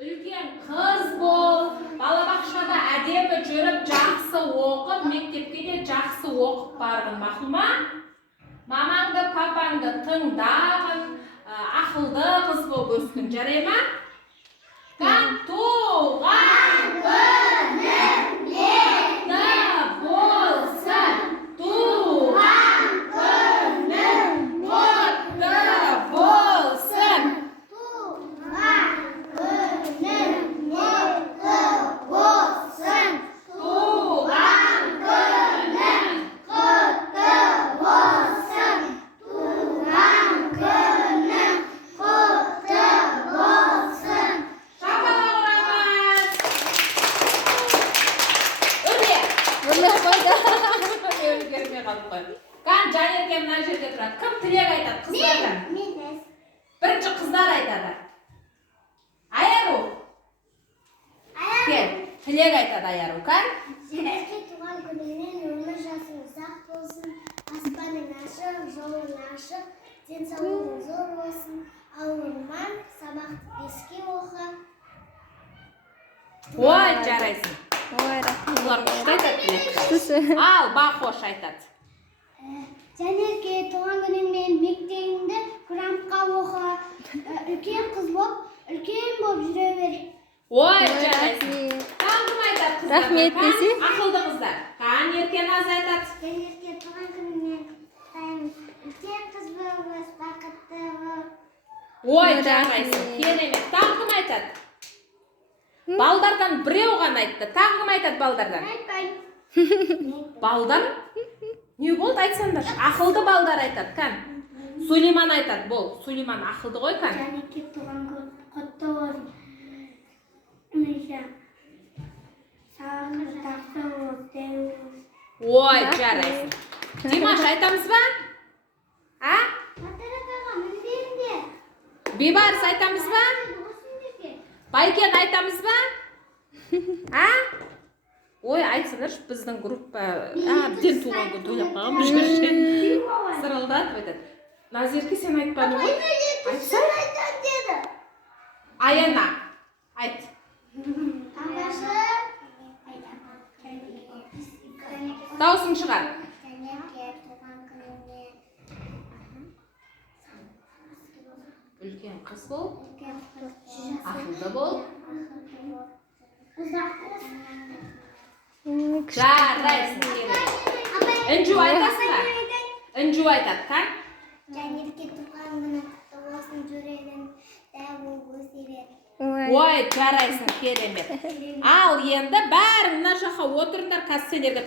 үлкен қыз бол, балабақшада әдемі жүріп, жақсы оқып, мектепке де жақсы оқып бардың, мақұл ма? Мамаңды, папаңды тыңдағын, ақылды қыз болып өскін, жарай ма? Туған күнің құтты болсын. Туған күнің құтты болсын. Туған күнің құтты болсын. Туған күнің Құтты болсын. Туған күнің құтты болсын. шапалақ ұрамыз. Өрлеп қойды. Үлгермей қалып қой. Жанерке мына жерде тұрады. Кім тілек айтады қыздардан? Мен Бірінші қыздар айтады. Айару. Кел, тілек айтады Айару, кән? Жанерке туған күніңнен өмір жасың ұзақ болсын, аспаның ашық, жолың ашық, денсаулығың зор болсын, ауырман, сабақты беске оқы. Ой, жарайсың. Ой, рахмет. Олар күшті айтады тілекті. Күшті. Ал, Бақош айтады. Жанерке туған күніңмен мектебіңді грантқа оқы, үлкен қыз болып, үлкен болып жүре бер. Ой, жарайсың. Таңғым айтады қыздар. Рахмет десе. Ақылды қыздар. Еркен аз айтады. Жанерке туған күніңмен құттықтаймыз, үлкен қыз болыңыз, бақытты бол. Ой, жарайсың. Керемет. Таңғым айтады. Балдардан біреу ғана айтты. Таңғым айтады балдардан. Айтпаймын. Балдар? Не болды айтсаңдар? Ақылды балдар айтады, кән? Сулейман айтады, бол. Сулейман ақылды ғой, кән? Жанерке туған күн құтты болсын. Сағыз жақсы болсын. Ой, жарайсың. Димаш айтамыз ба? А? Батарақаға мінбеңде. Бейбарыс айтамыз ба? Байкен айтамыз ба? А? Ой, айтсаңдаршы, біздің группа әбден туған күн тойлап қалған бұл жерде. Сырылдатып айтады. Назерке, сен айтпадың ғой? Айтсай? Аяна, айт. Даусың шығар. Үлкен қыз бол, ақылды бол. Жарайсың, керемет. Інжу айтасың ба? Інжу айтады, кән? Жанерке туған күні құтты болсын, жүрегің дәу болып өсе бер. Ой, жарайсың, керемет. Ал енді бәрің мына жаққа отырыңдар, қазір сендерге